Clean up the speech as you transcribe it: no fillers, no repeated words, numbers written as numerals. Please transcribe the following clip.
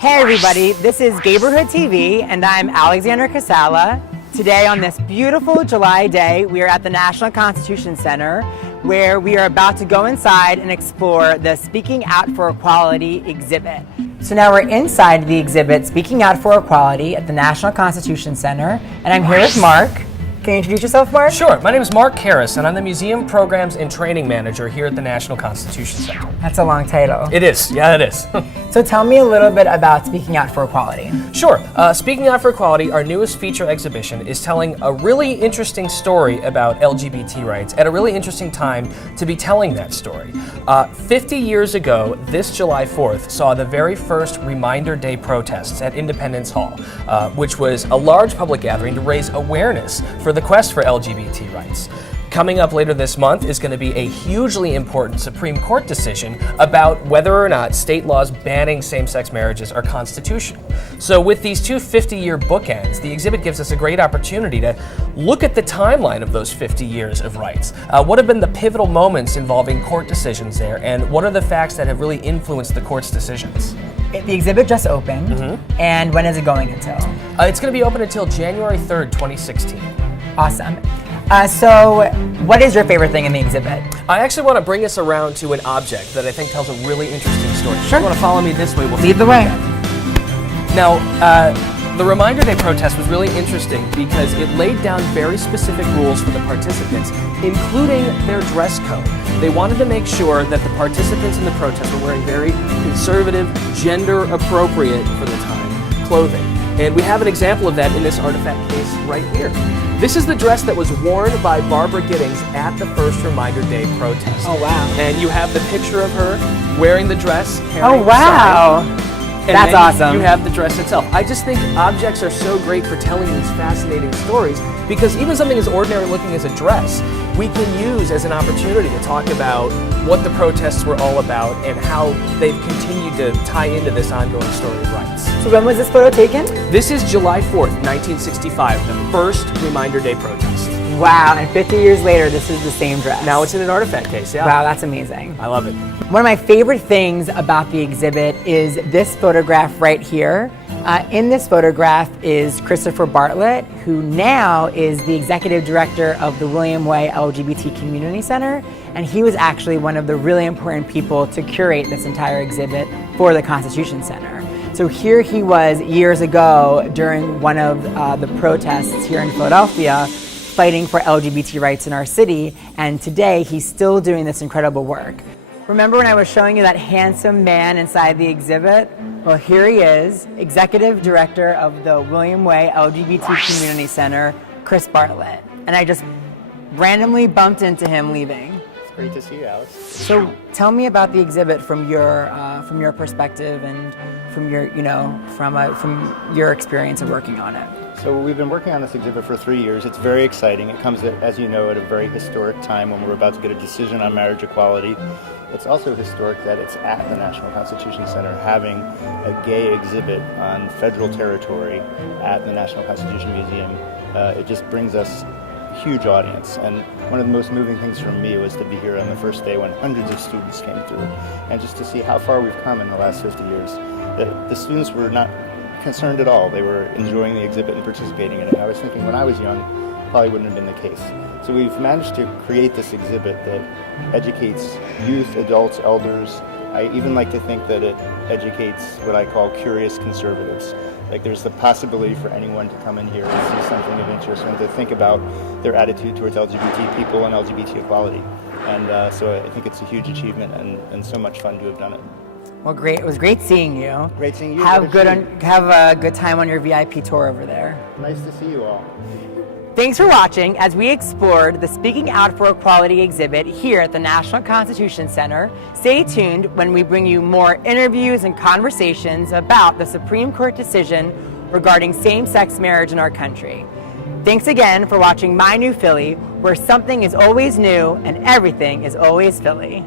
Hey everybody, this is Gayborhood TV and I'm Alexander Casala. Today on this beautiful July day, we are at the National Constitution Center where we are about to go inside and explore the Speaking Out for Equality exhibit. So now we're inside the exhibit Speaking Out for Equality at the National Constitution Center, and I'm here with Mark. Can you introduce yourself, Mark? Sure. My name is Mark Harris, and I'm the Museum Programs and Training Manager here at the National Constitution Center. That's a long title. It is. Yeah, it is. So tell me a little bit about Speaking Out for Equality. Sure. Speaking Out for Equality, our newest feature exhibition, is telling a really interesting story about LGBT rights at a really interesting time to be telling that story. 50 years ago, this July 4th saw the very first Reminder Day protests at Independence Hall, which was a large public gathering to raise awareness for the quest for LGBT rights. Coming up later this month is going to be a hugely important Supreme Court decision about whether or not state laws banning same-sex marriages are constitutional. So with these two 50-year bookends, the exhibit gives us a great opportunity to look at the timeline of those 50 years of rights. What have been the pivotal moments involving court decisions there, and what are the facts that have really influenced the court's decisions? The exhibit just opened, and when is it going until? It's going to be open until January 3rd, 2016. Awesome. So what is your favorite thing in the exhibit? I actually want to bring us around to an object that I think tells a really interesting story. Sure. If you want to follow me this way, we'll Lead the way. Now, the Reminder Day protest was really interesting because it laid down very specific rules for the participants, including their dress code. They wanted to make sure that the participants in the protest were wearing very conservative, gender-appropriate for the time, clothing. And we have an example of that in this artifact case right here. This is the dress that was worn by Barbara Giddings at the first Reminder Day protest. Oh, wow. And you have the picture of her wearing the dress. Oh, wow. And that's awesome. You have the dress itself. I just think objects are so great for telling these fascinating stories because even something as ordinary looking as a dress, we can use as an opportunity to talk about what the protests were all about and how they've continued to tie into this ongoing story of rights. So when was this photo taken? This is July 4th, 1965, the first Reminder Day protest. Wow, and 50 years later, this is the same dress. Now it's in an artifact case, yeah. Wow, that's amazing. I love it. One of my favorite things about the exhibit is this photograph right here. In this photograph is Christopher Bartlett, who now is the executive director of the William Way LGBT Community Center, and he was actually one of the really important people to curate this entire exhibit for the Constitution Center. So here he was years ago during one of the protests here in Philadelphia, fighting for LGBT rights in our city, and today he's still doing this incredible work. Remember when I was showing you that handsome man inside the exhibit? Well, here he is, Executive Director of the William Way LGBT Community Center, Chris Bartlett. And I just randomly bumped into him leaving. It's great to see you, Alex. So tell me about the exhibit from your perspective and from your experience of working on it. So we've been working on this exhibit for 3 years. It's very exciting. It comes, as you know, at a very historic time when we're about to get a decision on marriage equality. It's also historic that it's at the National Constitution Center having a gay exhibit on federal territory at the National Constitution Museum. It just brings us a huge audience. And one of the most moving things for me was to be here on the first day when hundreds of students came through. And just to see how far we've come in the last 50 years. The students were not concerned at all. They were enjoying the exhibit and participating in it. I was thinking when I was young, probably wouldn't have been the case. So we've managed to create this exhibit that educates youth, adults, elders. I even like to think that it educates what I call curious conservatives. Like there's the possibility for anyone to come in here and see something of interest and to think about their attitude towards LGBT people and LGBT equality. And so I think it's a huge achievement and so much fun to have done it. Well, great. It was great seeing you. Great seeing you. Have a good time on your VIP tour over there. Nice to see you all. Thanks for watching as we explored the Speaking Out for Equality exhibit here at the National Constitution Center. Stay tuned when we bring you more interviews and conversations about the Supreme Court decision regarding same-sex marriage in our country. Thanks again for watching My New Philly, where something is always new and everything is always Philly.